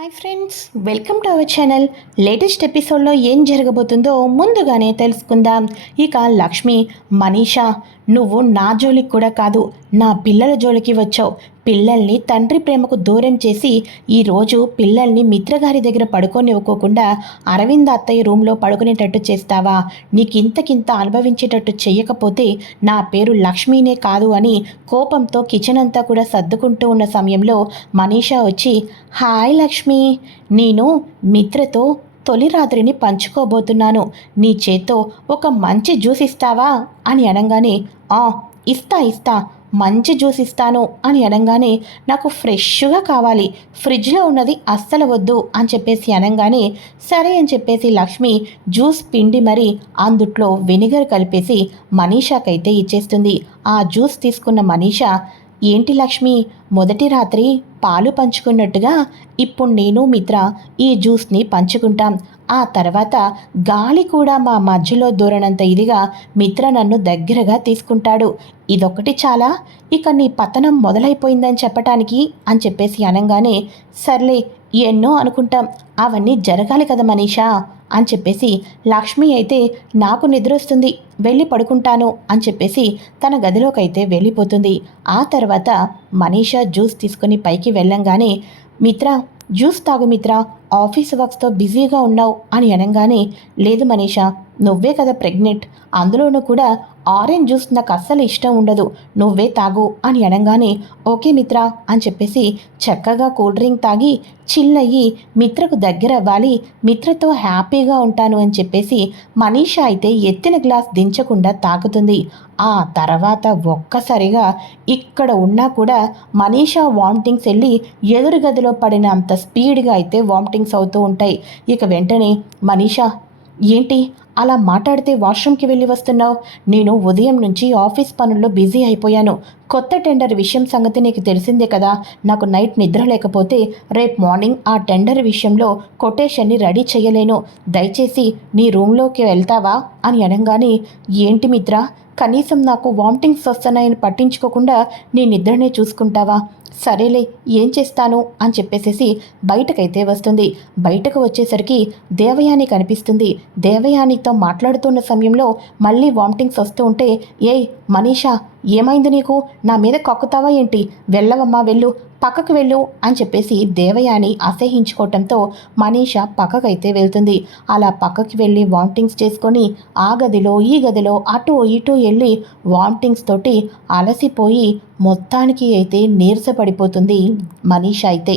Hi friends welcome to our channel latest ఎపిసోడ్లో ఏం జరగబోతుందో ముందుగానే తెలుసుకుందాం. ఇక లక్ష్మి మనీషా నువ్వు నా జోలికి కూడా కాదు. నా పిల్లల జోలికి వచ్చావు. పిల్లల్ని తండ్రి ప్రేమకు దూరం చేసి ఈరోజు పిల్లల్ని మిత్రగారి దగ్గర పడుకోనివ్వకోకుండా అరవింద్ అత్తయ్య రూమ్లో పడుకునేటట్టు చేస్తావా? నీకింతకింత అనుభవించేటట్టు చెయ్యకపోతే నా పేరు లక్ష్మీనే కాదు అని కోపంతో కిచెన్ అంతా కూడా సర్దుకుంటూ ఉన్న సమయంలో మనీషా వచ్చి హాయ్ లక్ష్మి నేను మిత్రతో తొలి రాత్రిని పంచుకోబోతున్నాను. నీ చేత్తో ఒక మంచి జ్యూస్ ఇస్తావా? అని అనగానే ఆ ఇస్తా ఇస్తా. మంచి జ్యూస్ ఇస్తాను అని అనగానే నాకు ఫ్రెష్గా కావాలి ఫ్రిడ్జ్లో ఉన్నది అస్సలు వద్దు అని చెప్పేసి అనగానే సరే అని చెప్పేసి లక్ష్మి జ్యూస్ పిండి మరి అందుట్లో వెనిగర్ కలిపేసి మనీషాకైతే ఇచ్చేస్తుంది. ఆ జ్యూస్ తీసుకున్న మనీషా ఏంటి లక్ష్మి? మొదటి రాత్రి పాలు పంచుకున్నట్టుగా ఇప్పుడు నేను మిత్ర ఈ జ్యూస్ని పంచుకుంటాం. ఆ తర్వాత గాలి కూడా మా మధ్యలో దూరనంత ఇదిగా మిత్ర నన్ను దగ్గరగా తీసుకుంటాడు. ఇదొకటి చాలా. ఇక నీ పతనం మొదలైపోయిందని చెప్పటానికి అని చెప్పేసి అనగానే సర్లే ఎన్నో అనుకుంటాం. అవన్నీ జరగాలి కదా మనీషా? అని చెప్పేసి లక్ష్మి అయితే నాకు నిద్ర వస్తుంది వెళ్ళి పడుకుంటాను అని చెప్పేసి తన గదిలోకైతే వెళ్ళిపోతుంది. ఆ తర్వాత మనీషా జ్యూస్ తీసుకుని పైకి వెళ్ళంగానే మిత్ర జ్యూస్ తాగు మిత్ర ఆఫీస్ వర్క్స్తో బిజీగా ఉన్నావు అని అనగానే లేదు మనీషా నువ్వే కదా ప్రెగ్నెంట్ అందులోనూ కూడా ఆరెంజ్ జ్యూస్ నాకు అస్సలు ఇష్టం ఉండదు. నువ్వే తాగు అని అనగానే ఓకే మిత్ర అని చెప్పేసి చక్కగా కూల్ డ్రింక్ తాగి చిల్ అయ్యి మిత్రకు దగ్గర అవ్వాలి మిత్రతో హ్యాపీగా ఉంటాను అని చెప్పేసి మనీషా అయితే ఎత్తిన గ్లాస్ దించకుండా తాగుతుంది. ఆ తర్వాత ఒక్కసారిగా ఇక్కడ ఉన్నా కూడా మనీషా వామిటింగ్స్ వెళ్ళి ఎదురు గదిలో పడిన అంత స్పీడ్గా అయితే వామిటింగ్స్ అవుతూ ఉంటాయి. ఇక వెంటనే మనీషా ఏంటి అలా మాట్లాడితే వాష్రూమ్కి వెళ్ళి వస్తున్నావు? నేను ఉదయం నుంచి ఆఫీస్ పనుల్లో బిజీ అయిపోయాను. కొత్త టెండర్ విషయం సంగతి నీకు తెలిసిందే కదా? నాకు నైట్ నిద్ర లేకపోతే రేపు మార్నింగ్ ఆ టెండర్ విషయంలో కొటేషన్ని రెడీ చేయలేను. దయచేసి నీ రూమ్లోకి వెళ్తావా? అని అనగానే ఏంటి మిత్ర? కనీసం నాకు వామిటింగ్స్ వస్తున్నాయని పట్టించుకోకుండా నీ నిద్రనే చూసుకుంటావా? సరేలే ఏం చేస్తాను? అని చెప్పేసేసి బయటకైతే వస్తుంది. బయటకు వచ్చేసరికి దేవయాని కనిపిస్తుంది. దేవయానితో మాట్లాడుతున్న సమయంలో మళ్ళీ వామిటింగ్స్ వస్తూ ఉంటే ఏయ్ మనీషా ఏమైంది నీకు? నా మీద కక్కుతావా ఏంటి? వెళ్ళవమ్మా వెళ్ళు పక్కకు వెళ్ళు అని చెప్పేసి దేవయాని అసహించుకోవటంతో మనీష పక్కకైతే వెళ్తుంది. అలా పక్కకి వెళ్ళి వామిటింగ్స్ చేసుకొని ఆ గదిలో ఈ గదిలో అటు ఇటు వెళ్ళి వామిటింగ్స్ తోటి అలసిపోయి మొత్తానికి అయితే పడిపోతుంది. మనీష్ అయితే.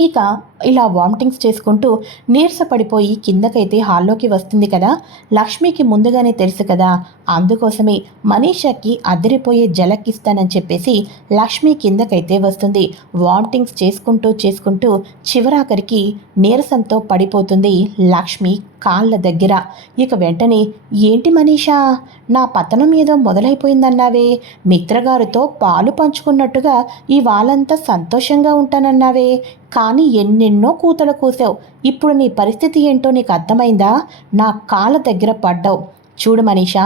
ఇక ఇలా వామిటింగ్స్ చేసుకుంటూ నీరసపడిపోయి కిందకైతే హాల్లోకి వస్తుంది కదా. లక్ష్మికి ముందుగానే తెలుసు కదా. అందుకోసమే మనీషాకి అదిరిపోయే జలక్కిస్తానని చెప్పేసి లక్ష్మి కిందకైతే వస్తుంది. వామిటింగ్స్ చేసుకుంటూ చేసుకుంటూ చివరాఖరికి నీరసంతో పడిపోతుంది లక్ష్మి కాళ్ళ దగ్గర. ఇక వెంటనే ఏంటి మనీషా? నా పతనం ఏదో మొదలైపోయిందన్నావే. మిత్రగారితో పాలు పంచుకున్నట్టుగా ఇవాళంతా సంతోషంగా ఉంటానన్నావే. కానీ ఎన్ని ఎన్నెన్నో కూతలు కూసావు. ఇప్పుడు నీ పరిస్థితి ఏంటో నీకు అర్థమైందా? నా కాళ్ళ దగ్గర పడ్డావు. చూడు మనీషా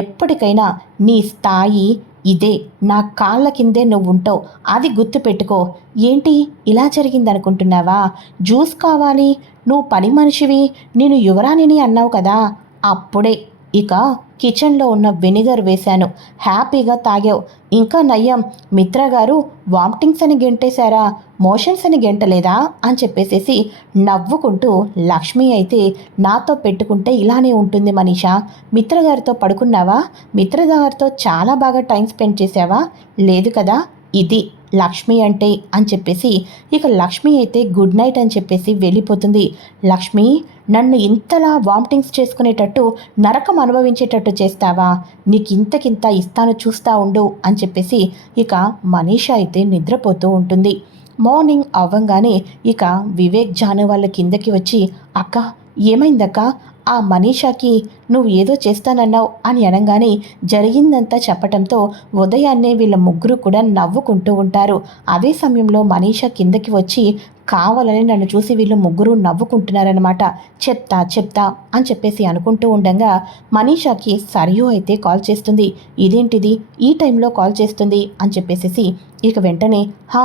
ఎప్పటికైనా నీ స్థాయి ఇదే. నా కాళ్ళ కిందే నువ్వు ఉంటావు అది గుర్తుపెట్టుకో ఏంటి? ఇలా జరిగిందనుకుంటున్నావా? జ్యూస్ కావాలి. నువ్వు పని మనిషివి. నేను యువరాణిని అన్నావు కదా. అప్పుడే. ఇక కిచెన్లో ఉన్న వెనిగర్ వేశాను. హ్యాపీగా తాగావు. ఇంకా నయ్యం మిత్ర గారు వామిటింగ్స్ అని గెంటేశారా? మోషన్స్ అని గెంటలేదా? అని చెప్పేసేసి నవ్వుకుంటూ లక్ష్మి అయితే నాతో పెట్టుకుంటే ఇలానే ఉంటుంది మనీషా. మిత్రగారితో పడుకున్నావా? మిత్రగారితో చాలా బాగా టైం స్పెండ్ చేసావా లేదు కదా? ఇది. లక్ష్మి అంటే అని చెప్పేసి ఇక లక్ష్మి అయితే గుడ్ నైట్ అని చెప్పేసి వెళ్ళిపోతుంది. లక్ష్మి నన్ను ఇంతలా వామిటింగ్స్ చేసుకునేటట్టు నరకం అనుభవించేటట్టు చేస్తావా? నీకు ఇంతకింత ఇస్తాను చూస్తా ఉండు అని చెప్పేసి ఇక మనీషా అయితే నిద్రపోతూ ఉంటుంది. మార్నింగ్ అవ్వంగానే ఇక వివేక్ జాను వాళ్ళ కిందకి వచ్చి అక్క ఏమైందక్క? ఆ మనీషాకి నువ్వు ఏదో చేస్తానన్నావు అని అనగానే జరిగిందంతా చెప్పటంతో ఉదయాన్నే వీళ్ళ ముగ్గురు కూడా నవ్వుకుంటూ ఉంటారు. అదే సమయంలో మనీషా కిందకి వచ్చి కావాలని నన్ను చూసి వీళ్ళు ముగ్గురు నవ్వుకుంటున్నారనమాట చెప్తా చెప్తా అని చెప్పేసి అనుకుంటూ ఉండగా మనీషాకి సరియు అయితే కాల్ చేస్తుంది. ఇదేంటిది? ఈ టైంలో కాల్ చేస్తుంది అని చెప్పేసి ఇక వెంటనే హా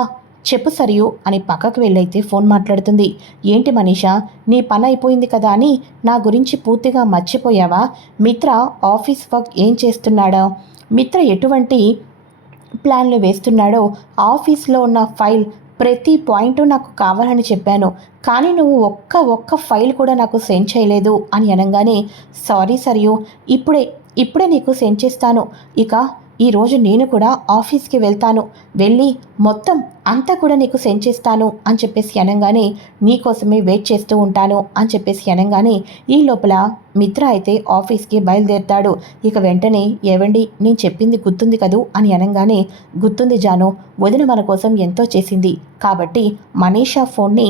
చెప్పు సరియు అని పక్కకు వెళ్ళైతే ఫోన్ మాట్లాడుతుంది. ఏంటి మనీషా? నీ పని అయిపోయింది కదా అని నా గురించి పూర్తిగా మర్చిపోయావా? మిత్ర ఆఫీస్ వర్క్ ఏం చేస్తున్నాడా? మిత్ర ఎటువంటి ప్లాన్లు వేస్తున్నాడో ఆఫీస్లో ఉన్న ఫైల్ ప్రతి పాయింట్ నాకు కావాలని చెప్పాను. కానీ నువ్వు ఒక్క ఒక్క ఫైల్ కూడా నాకు సెండ్ చేయలేదు అని అనగానే సారీ సరియు ఇప్పుడే ఇప్పుడే నీకు సెండ్ చేస్తాను. ఇక ఈరోజు నేను కూడా ఆఫీస్కి వెళ్తాను. వెళ్ళి మొత్తం అంతా కూడా నీకు సెండ్ చేస్తాను అని చెప్పేసి అనగానే నీకోసమే వెయిట్ చేస్తూ ఉంటాను అని చెప్పేసి అనగానే ఈ లోపల మిత్ర అయితే ఆఫీస్కి బయలుదేరుతాడు. ఇక వెంటనే ఏవండి నేను చెప్పింది గుర్తుంది కదూ అని అనగానే గుర్తుంది జాను వదిన మన కోసం ఎంతో చేసింది. కాబట్టి మనీషా ఫోన్ని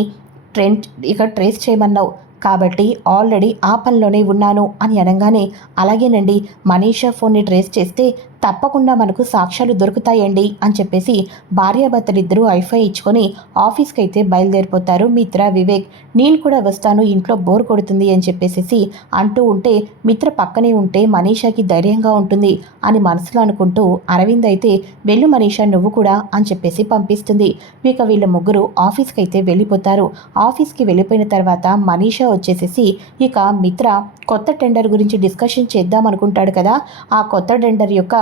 ట్రెండ్ ఇక ట్రేస్ చేయమన్నావు. కాబట్టి ఆల్రెడీ ఆ పనిలోనే ఉన్నాను అని అనగానే అలాగేనండి. మనీషా ఫోన్ని ట్రేస్ చేస్తే తప్పకుండా మనకు సాక్ష్యాలు దొరుకుతాయండి అని చెప్పేసి భార్యాభర్తలిద్దరూ ఐఫై ఇచ్చుకొని ఆఫీస్కి అయితే బయలుదేరిపోతారు మిత్ర వివేక్. నేను కూడా వస్తాను ఇంట్లో బోర్ కొడుతుంది అని చెప్పేసి అంటూ ఉంటే మిత్ర పక్కనే ఉంటే మనీషాకి ధైర్యంగా ఉంటుంది అని మనసులో అనుకుంటూ అరవింద్ అయితే వెళ్ళు మనీషా నువ్వు కూడా అని చెప్పేసి పంపిస్తుంది. ఇక వీళ్ళ ముగ్గురు ఆఫీస్కి అయితే వెళ్ళిపోతారు. ఆఫీస్కి వెళ్ళిపోయిన తర్వాత మనీషా వచ్చేసేసి ఇక మిత్ర కొత్త టెండర్ గురించి డిస్కషన్ చేద్దాం అనుకుంటాడు కదా. ఆ కొత్త టెండర్ యొక్క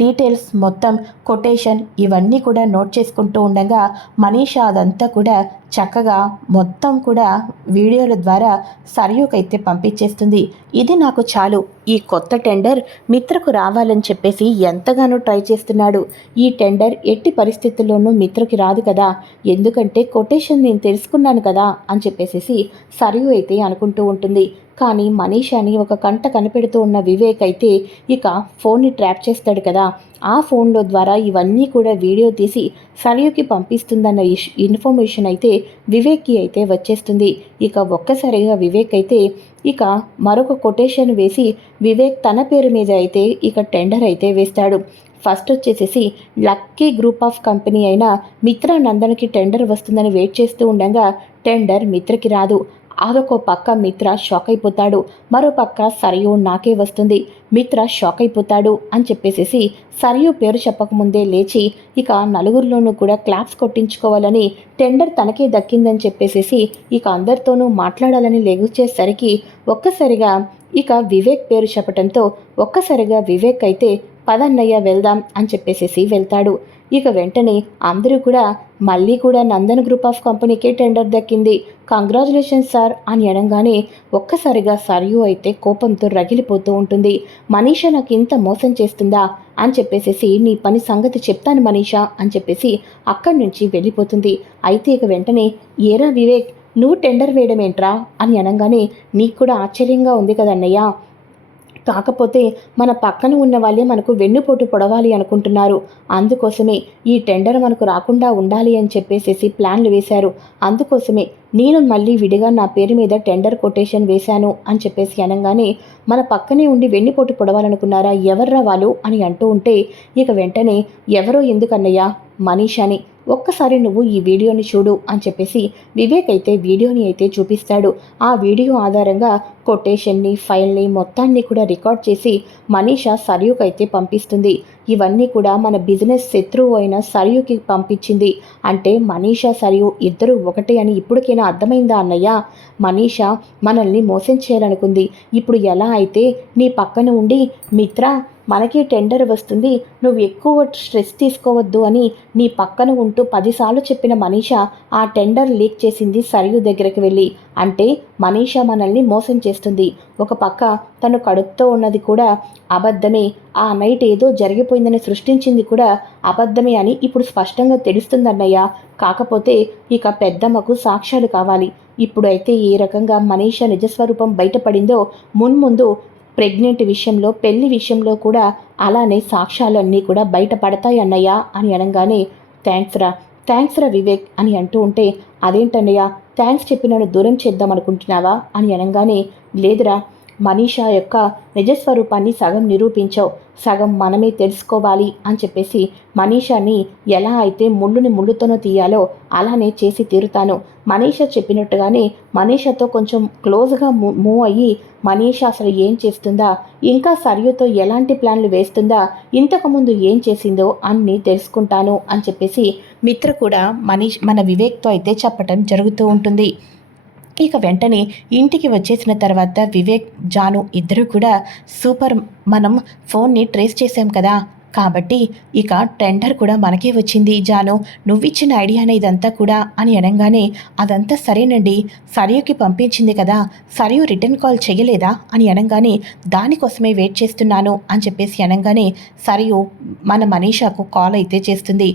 డీటెయిల్స్ మొత్తం కొటేషన్ ఇవన్నీ కూడా నోట్ చేసుకుంటూ ఉండగా మనీషా అదంతా కూడా చక్కగా మొత్తం కూడా వీడియోల ద్వారా సర్యూకైతే పంపించేస్తుంది. ఇది నాకు చాలు. ఈ కొత్త టెండర్ మిత్రకు రావాలని చెప్పేసి ఎంతగానో ట్రై చేస్తున్నాడు. ఈ టెండర్ ఎట్టి పరిస్థితుల్లోనూ మిత్రకి రాదు కదా. ఎందుకంటే కొటేషన్ నేను తెలుసుకున్నాను కదా అని చెప్పేసి సరియు అయితే అనుకుంటూ ఉంటుంది. కానీ మనీషాని ఒక కంట కనిపెడుతూ ఉన్న వివేక్ అయితే ఇక ఫోన్ని ట్రాప్ చేస్తాడు కదా. ఆ ఫోన్లో ద్వారా ఇవన్నీ కూడా వీడియో తీసి సరయుకి పంపిస్తుందన్న ఇష్ ఇన్ఫర్మేషన్ అయితే వివేక్కి అయితే వచ్చేస్తుంది. ఇక ఒక్కసారిగా వివేక్ అయితే ఇక మరొక కొటేషన్ వేసి వివేక్ తన పేరు మీద అయితే ఇక టెండర్ అయితే వేస్తాడు. ఫస్ట్ వచ్చేసేసి లక్కీ గ్రూప్ ఆఫ్ కంపెనీ అయిన మిత్ర నందన్కి టెండర్ వస్తుందని వెయిట్ చేస్తూ ఉండగా టెండర్ మిత్రకి రాదు. అదొక పక్క మిత్ర షాక్ అయిపోతాడు మరో పక్క సరియు నాకే వస్తుంది. మిత్ర షాక్ అయిపోతాడు అని చెప్పేసేసి సరియు పేరు చెప్పకముందే లేచి ఇక నలుగురిలోనూ కూడా క్లాప్స్ కొట్టించుకోవాలని టెండర్ తనకే దక్కిందని చెప్పేసేసి ఇక అందరితోనూ మాట్లాడాలని లెగుచేసరికి ఒక్కసారిగా ఇక వివేక్ పేరు చెప్పటంతో ఒక్కసారిగా వివేక్ అయితే పదన్నయ్య వెళ్దాం అని చెప్పేసేసి వెళ్తాడు. ఇక వెంటనే అందరూ కూడా మళ్ళీ కూడా నందన్ గ్రూప్ ఆఫ్ కంపెనీకే టెండర్ దక్కింది. కంగ్రాచులేషన్స్ సార్ అని అనగానే ఒక్కసారిగా సరియు అయితే కోపంతో రగిలిపోతూ ఉంటుంది. మనీషా నాకు ఇంత మోసం చేస్తుందా అని చెప్పేసేసి నీ పని సంగతి చెప్తాను మనీషా అని చెప్పేసి అక్కడి నుంచి వెళ్ళిపోతుంది. అయితే ఇక వెంటనే ఏరా వివేక్ నువ్వు టెండర్ వేయడం ఏంట్రా అని అనగానే నీకు కూడా ఆశ్చర్యంగా ఉంది కదన్నయ్యా. కాకపోతే మన పక్కన ఉన్న వాళ్ళే మనకు వెన్నుపోటు పొడవాలి అనుకుంటున్నారు. అందుకోసమే ఈ టెండర్ మనకు రాకుండా ఉండాలి అని చెప్పేసేసి ప్లాన్లు వేశారు. అందుకోసమే నేను మళ్ళీ విడిగా నా పేరు మీద టెండర్ కొటేషన్ వేశాను అని చెప్పేసి అనగానే మన పక్కనే ఉండి వెన్నుపోటు పొడవాలనుకున్నారా? ఎవర్రా వాళ్ళు అని అంటూ ఉంటే ఇక వెంటనే ఎవరో ఎందుకన్నయ్యా? మనీషాని. ఒక్కసారి నువ్వు ఈ వీడియోని చూడు అని చెప్పేసి వివేక్ అయితే వీడియోని అయితే చూపిస్తాడు. ఆ వీడియో ఆధారంగా కొటేషన్ని ఫైల్ని మొత్తాన్ని కూడా రికార్డ్ చేసి మనీషా సర్యూకి అయితే పంపిస్తుంది. ఇవన్నీ కూడా మన బిజినెస్ శత్రువు అయిన సరయుకి పంపించింది. అంటే మనీషా సరియు ఇద్దరు ఒకటే అని ఇప్పటికైనా అర్థమైందా అన్నయ్య? మనీషా మనల్ని మోసం చేయాలనుకుంది. ఇప్పుడు ఎలా అయితే నీ పక్కన ఉండి మిత్ర మనకి టెండర్ వస్తుంది నువ్వు ఎక్కువ స్ట్రెస్ తీసుకోవద్దు అని నీ పక్కన ఉంటూ పదిసార్లు చెప్పిన మనీషా ఆ టెండర్ లీక్ చేసింది సరియు దగ్గరికి వెళ్ళి. అంటే మనీషా మనల్ని మోసం చేస్తుంది. ఒక పక్క తను కడుపుతో ఉన్నది కూడా అబద్ధమే. ఆ నైట్ ఏదో జరిగిపోయిందని సృష్టించింది కూడా అబద్ధమే అని ఇప్పుడు స్పష్టంగా తెలుస్తుందన్నయ్య. కాకపోతే ఇక పెద్దమ్మకు సాక్ష్యాలు కావాలి. ఇప్పుడైతే ఏ రకంగా మనీషా నిజస్వరూపం బయటపడిందో మున్ముందు ప్రెగ్నెంట్ విషయంలో పెళ్ళి విషయంలో కూడా అలానే సాక్ష్యాలన్నీ కూడా బయటపడతాయి అన్నయ్యా అని అనగానే థ్యాంక్స్ రా థ్యాంక్స్ రా వివేక్ అని అంటూ ఉంటే అదేంటన్నయ్యా థ్యాంక్స్ చెప్పి నన్ను దూరం చేద్దాం అనుకుంటున్నావా అని అనగానే లేదురా మనీషా యొక్క నిజస్వరూపాన్ని సగం నిరూపించావు సగం మనమే తెలుసుకోవాలి అని చెప్పేసి మనీషాని ఎలా అయితే ముళ్ళుని ముళ్ళుతోనో తీయాలో అలానే చేసి తీరుతాను. మనీష చెప్పినట్టుగానే మనీషతో కొంచెం క్లోజ్గా మూవ్ అయ్యి మనీషా అసలు ఏం చేస్తుందా? ఇంకా సరియుతో ఎలాంటి ప్లాన్లు వేస్తుందా? ఇంతకుముందు ఏం చేసిందో అన్నీ తెలుసుకుంటాను అని చెప్పేసి మిత్ర కూడా మనీష్ మన వివేక్తో అయితే చెప్పటం జరుగుతూ ఉంటుంది. ఇక వెంటనే ఇంటికి వచ్చేసిన తర్వాత వివేక్ జాను ఇద్దరు కూడా సూపర్ మనం ఫోన్ని ట్రేస్ చేసాం కదా? కాబట్టి ఇక టెండర్ కూడా మనకే వచ్చింది. జాను నువ్విచ్చిన ఐడియానే ఇదంతా కూడా అని అనగానే అదంతా సరేనండి. సరియుకి పంపించింది కదా సరియు రిటర్న్ కాల్ చేయలేదా అని అనగానే దానికోసమే వెయిట్ చేస్తున్నాను అని చెప్పేసి అనగానే సరియు మన మనీషాకు కాల్ అయితే చేస్తుంది.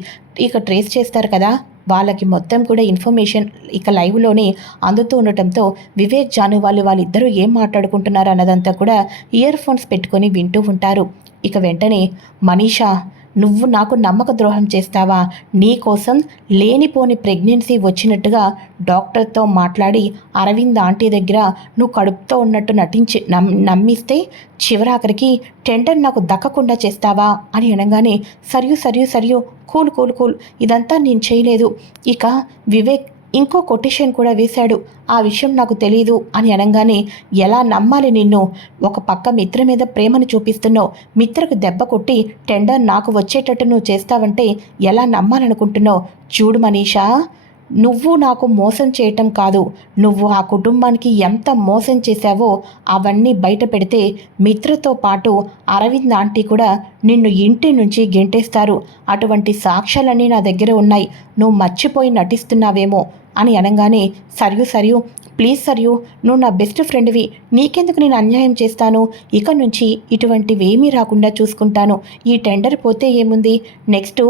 ఇక ట్రేస్ చేస్తారు కదా వాళ్ళకి మొత్తం కూడా ఇన్ఫర్మేషన్ ఇక లైవ్లోనే అందుతూ ఉండటంతో వివేక్ జాను వాళ్ళు వాళ్ళిద్దరూ ఏం మాట్లాడుకుంటున్నారు అన్నదంతా కూడా ఇయర్ ఫోన్స్ పెట్టుకొని వింటూ ఉంటారు. ఇక వెంటనే మనీషా నువ్వు నాకు నమ్మక ద్రోహం చేస్తావా? నీ కోసం లేనిపోని ప్రెగ్నెన్సీ వచ్చినట్టుగా డాక్టర్తో మాట్లాడి అరవింద్ ఆంటీ దగ్గర నువ్వు కడుపుతో ఉన్నట్టు నటించి నమ్మిస్తే చివరాఖరికి టెండర్ నాకు దక్కకుండా చేస్తావా? అని అనగానే సరియు సరియు సరియు కూల్ కూల్ కూల్. ఇదంతా నేను చేయలేదు. ఇక వివేక్ ఇంకో కొటేషన్ కూడా వేశాడు. ఆ విషయం నాకు తెలీదు అని అనగానే ఎలా నమ్మాలి నిన్ను? ఒక పక్క మిత్ర మీద ప్రేమను చూపిస్తున్నావు. మిత్రకు దెబ్బ కొట్టి టెండర్ నాకు వచ్చేటట్టు నువ్వు చేస్తావంటే ఎలా నమ్మాలనుకుంటున్నావు? చూడు మనీషా. నువ్వు నాకు మోసం చేయటం కాదు. నువ్వు ఆ కుటుంబానికి ఎంత మోసం చేశావో అవన్నీ బయట పెడితే మిత్రతో పాటు అరవింద్ ఆంటీ కూడా నిన్ను ఇంటి నుంచి గెంటేస్తారు. అటువంటి సాక్ష్యాలన్నీ నా దగ్గర ఉన్నాయి. నువ్వు మర్చిపోయి నటిస్తున్నావేమో అని అనగానే సరియు సరియు ప్లీజ్ సరియు నువ్వు నా బెస్ట్ ఫ్రెండ్వి. నీకెందుకు నేను అన్యాయం చేస్తాను? ఇక నుంచి ఇటువంటివి ఏమీ రాకుండా చూసుకుంటాను. ఈ టెండర్ పోతే ఏముంది? నెక్స్ట్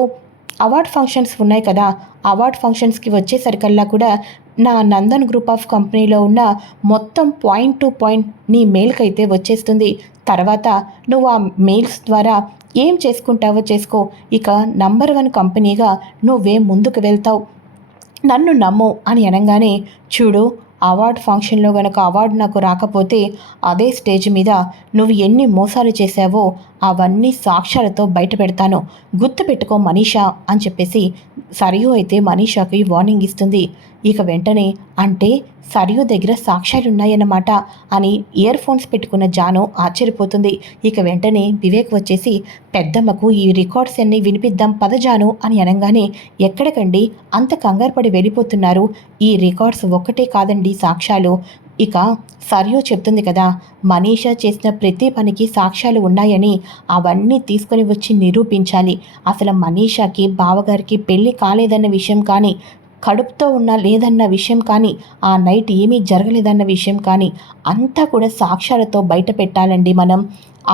అవార్డ్ ఫంక్షన్స్ ఉన్నాయి కదా అవార్డ్ ఫంక్షన్స్కి వచ్చేసరికల్లా కూడా నా నందన్ గ్రూప్ ఆఫ్ కంపెనీలో ఉన్న మొత్తం పాయింట్ టు పాయింట్ నీ మెయిల్కి అయితే వచ్చేస్తుంది. తర్వాత నువ్వు ఆ మెయిల్స్ ద్వారా ఏం చేసుకుంటావో చేసుకో. ఇక నంబర్ వన్ కంపెనీగా నువ్వే ముందుకు వెళ్తావు. నన్ను నమ్ము అని అనగానే చూడు అవార్డ్ ఫంక్షన్లో గనక అవార్డు నాకు రాకపోతే అదే స్టేజ్ మీద నువ్వు ఎన్ని మోసాలు చేశావో అవన్నీ సాక్ష్యాలతో బయట పెడతాను. గుర్తుపెట్టుకో మనీషా అని చెప్పేసి సరియు అయితే మనీషాకి వార్నింగ్ ఇస్తుంది. ఇక వెంటనే అంటే సరియు దగ్గర సాక్ష్యాలు ఉన్నాయన్నమాట అని ఇయర్ ఫోన్స్ పెట్టుకున్న జాను ఆశ్చర్యపోతుంది. ఇక వెంటనే వివేక్ వచ్చేసి పెద్దమ్మకు ఈ రికార్డ్స్ అన్ని వినిపిద్దాం పదజాను అని అనగానే ఎక్కడికండి? అంత కంగారుపడి వెళ్ళిపోతున్నారు. ఈ రికార్డ్స్ ఒక్కటే కాదండి సాక్ష్యాలు. ఇక సరియో చెప్తుంది కదా మనీషా చేసిన ప్రతి పనికి సాక్ష్యాలు ఉన్నాయని అవన్నీ తీసుకొని వచ్చి నిరూపించాలి. అసలు మనీషాకి బావగారికి పెళ్ళి కాలేదన్న విషయం కానీ కడుపుతో ఉన్నా లేదన్న విషయం కానీ ఆ నైట్ ఏమీ జరగలేదన్న విషయం కానీ అంతా కూడా సాక్ష్యాలతో బయట పెట్టాలండి మనం.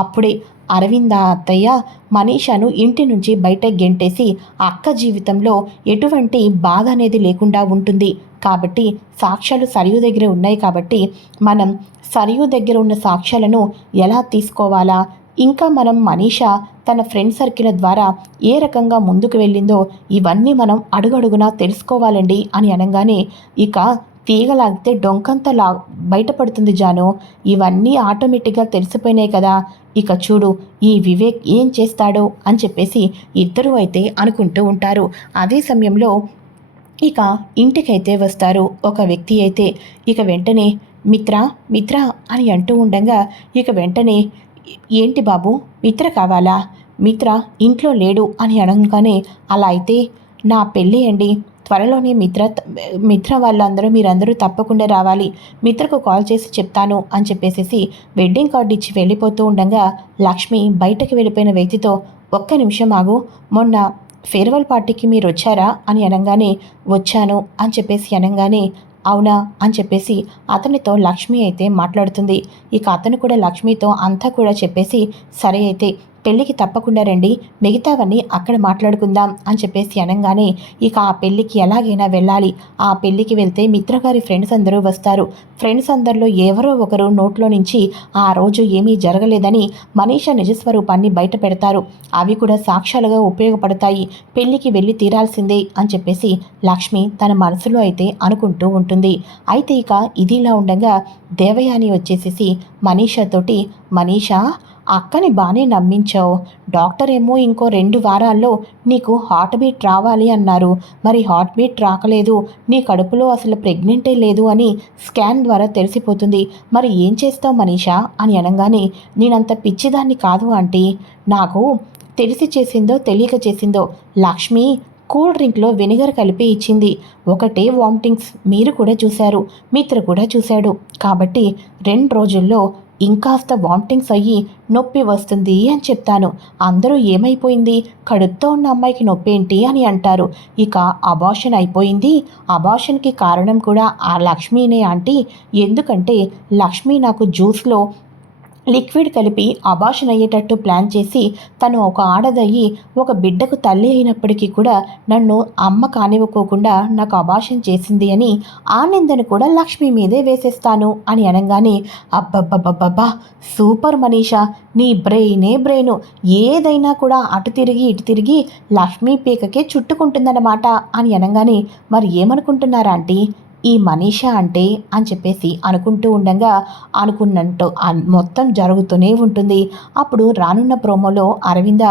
అప్పుడే అరవింద అత్తయ్య మనీషాను ఇంటి నుంచి బయట గెంటేసి అక్క జీవితంలో ఎటువంటి బాధ అనేది లేకుండా ఉంటుంది. కాబట్టి సాక్ష్యాలు సరియు దగ్గర ఉన్నాయి కాబట్టి మనం సరియు దగ్గర ఉన్న సాక్ష్యాలను ఎలా తీసుకోవాలా? ఇంకా మనం మనీషా తన ఫ్రెండ్ సర్కిల్ ద్వారా ఏ రకంగా ముందుకు వెళ్ళిందో ఇవన్నీ మనం అడుగడుగునా తెలుసుకోవాలండి అని అనగానే ఇక తీగలాగితే డొంకంత లా బయటపడుతుంది జాను. ఇవన్నీ ఆటోమేటిక్గా తెలిసిపోయినాయి కదా. ఇక చూడు ఈ వివేక్ ఏం చేస్తాడో అని చెప్పేసి ఇద్దరూ అయితే అనుకుంటూ ఉంటారు. అదే సమయంలో ఇక ఇంటికైతే వస్తారు. ఒక వ్యక్తి అయితే ఇక వెంటనే మిత్ర మిత్ర అని అంటూ ఉండగా ఇక వెంటనే ఏంటి బాబు? మిత్ర కావాలా? మిత్ర ఇంట్లో లేడు అని అనగానే అలా అయితే నా పెళ్ళి అండి. త్వరలోనే మిత్ర మిత్ర వాళ్ళందరూ మీరందరూ తప్పకుండా రావాలి. మిత్రకు కాల్ చేసి చెప్తాను అని చెప్పేసి వెడ్డింగ్ కార్డు ఇచ్చి వెళ్ళిపోతూ ఉండగా లక్ష్మి బయటకు వెళ్ళిపోయిన వ్యక్తితో ఒక్క నిమిషం ఆగు. మొన్న ఫేర్వెల్ పార్టీకి మీరు వచ్చారా అని అనగానే వచ్చాను అని చెప్పేసి అనగానే అవునా? అని చెప్పేసి అతనితో లక్ష్మి అయితే మాట్లాడుతుంది. ఇక అతను కూడా లక్ష్మితో అంతా కూడా చెప్పేసి సరే అయితే పెళ్ళికి తప్పకుండా రండి మిగతావన్నీ అక్కడ మాట్లాడుకుందాం అని చెప్పేసి అనగానే ఇక ఆ పెళ్ళికి ఎలాగైనా వెళ్ళాలి. ఆ పెళ్ళికి వెళ్తే మిత్రగారి ఫ్రెండ్స్ అందరూ వస్తారు. ఫ్రెండ్స్ అందరిలో ఎవరో ఒకరు నోట్లో నుంచి ఆ రోజు ఏమీ జరగలేదని మనీష నిజస్వరూపాన్ని బయట పెడతారు. అవి కూడా సాక్ష్యాలుగా ఉపయోగపడతాయి. పెళ్ళికి వెళ్ళి తీరాల్సిందే అని చెప్పేసి లక్ష్మి తన మనసులో అయితే అనుకుంటూ ఉంటుంది. అయితే ఇక ఇదిలా ఉండగా దేవయాని వచ్చేసేసి మనీషతోటి మనీషా అక్కని బాగానే నమ్మించావు. డాక్టర్ ఏమో ఇంకో రెండు వారాల్లో నీకు హార్ట్ బీట్ రావాలి అన్నారు. మరి హార్ట్ బీట్ రాకలేదు. నీ కడుపులో అసలు ప్రెగ్నెంటే లేదు అని స్కాన్ ద్వారా తెలిసిపోతుంది. మరి ఏం చేస్తావు మనీషా? అని అనగానే నేనంత పిచ్చిదాన్ని కాదు ఆంటీ. నాకు తెలిసి చేసిందో తెలియక చేసిందో లక్ష్మి కూల్ డ్రింక్లో వెనిగర్ కలిపి ఇచ్చింది. ఒకటే వామిటింగ్స్ మీరు కూడా చూశారు. మిత్ర కూడా చూశాడు. కాబట్టి రెండు రోజుల్లో ఇంకాస్త వామిటింగ్స్ అయ్యి నొప్పి వస్తుంది అని చెప్తాను. అందరూ ఏమైపోయింది? కడుపుతో ఉన్న అమ్మాయికి నొప్పి ఏంటి అని అంటారు. ఇక అబాషన్ అయిపోయింది. అబాషన్కి కారణం కూడా ఆ లక్ష్మీనే ఆంటీ. ఎందుకంటే లక్ష్మి నాకు జ్యూస్లో లిక్విడ్ కలిపి అబార్షన్ అయ్యేటట్టు ప్లాన్ చేసి తను ఒక ఆడదయ్యి ఒక బిడ్డకు తల్లి అయినప్పటికీ కూడా నన్ను అమ్మ కానివ్వకోకుండా నాకు అబార్షన్ చేసింది అని ఆ నిందను కూడా లక్ష్మి మీదే వేసేస్తాను అని అనగానే అబ్బబ్బబ్బబ్బబ్బా సూపర్ మనీషా నీ బ్రెయినే బ్రెయిన్. ఏదైనా కూడా అటు తిరిగి ఇటు తిరిగి లక్ష్మీ పీకకే చుట్టుకుంటుందన్నమాట అని అనగానే మరి ఏమనుకుంటున్నారా ఆంటీ? ఈ మనీష అంటే అని చెప్పేసి అనుకుంటూ ఉండగా అనుకున్నట్టు మొత్తం జరుగుతూనే ఉంటుంది. అప్పుడు రానున్న ప్రోమోలో అరవింద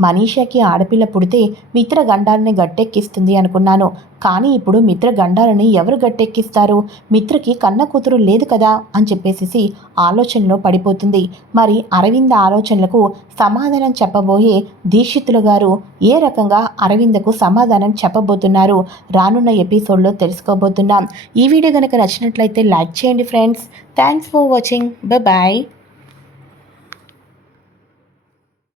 మనీషకి ఆడపిల్ల పుడితే మిత్ర గండాలని గట్టెక్కిస్తుంది అనుకున్నాను. కానీ ఇప్పుడు మిత్ర గండాలని ఎవరు గట్టెక్కిస్తారు? మిత్రకి కన్న కూతురు లేదు కదా? అని చెప్పేసి ఆలోచనలో పడిపోతుంది. మరి అరవింద ఆలోచనలకు సమాధానం చెప్పబోయే దీక్షితులు గారు ఏ రకంగా అరవిందకు సమాధానం చెప్పబోతున్నారు? రానున్న ఎపిసోడ్లో తెలుసుకోబోతున్నాం. ఈ వీడియో కనుక నచ్చినట్లయితే లైక్ చేయండి friends. Thanks for watching. Bye